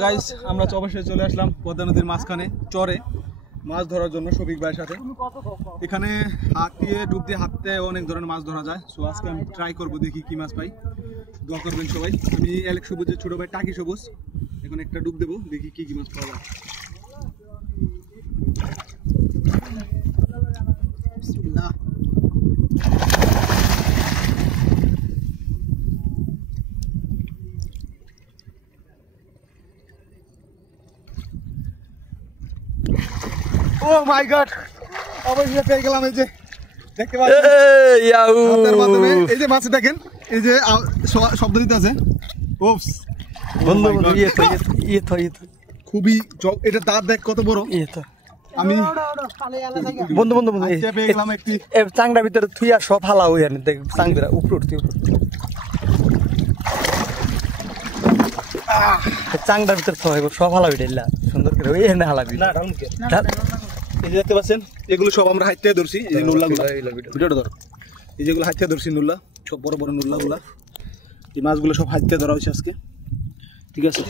Guys আমরা অবশ্যই চলে আসলাম পদ্মা নদীর মাঝখানে চরে মাছ ধরার জন্য শফিক ভাইয়ের সাথে। এখানে হাত দিয়ে ডুব দিয়ে হাতে অনেক ধরনের মাছ ধরা যায়। সো আজকে আমি ট্রাই করবো, দেখি কি মাছ পাই। দোয়া করবেন সবাই। আমি অ্যালেক্স সবুজের ছোট ভাই টাকি সবুজ। এখন একটা ডুব দেবো, দেখি কি মাছ পাওয়া যায়। বিসমিল্লাহ। ও মাই গড, অবশ্যই পেয়ে গেলাম। এই যে দেখতে পাচ্ছেন হাতের মাধ্যমে, এই যে মাছ দেখেন, এই যে শব্দ দিতে আছে। ওপস বন্ধু বন্ধু খুবই, এটা দাঁত দেখ কত বড়। আমি বন্ধু বন্ধু বন্ধু পেয়ে গেলাম একটি। চাংড়া ভিতরে থুইয়া সব হালা হইয়া দেখ চাংড়া উপরে উঠতে চাংড়ার ভিতরে থাকবো সব হালাবি ডাইলা সুন্দর করে ওই এখানে হালাবি। এই যে দেখতে পাচ্ছেন, এগুলো সব আমরা হাইতে ধরছি। এই যে নুল্লা গুলা, ভিডিওটা ধর। এই যেগুলো হাইতে ধরছি নুল্লা, সব বড় বড় নুল্লা গুলা। এই মাছগুলো সব হাইতে ধরা হয়েছে আজকে। ঠিক আছে।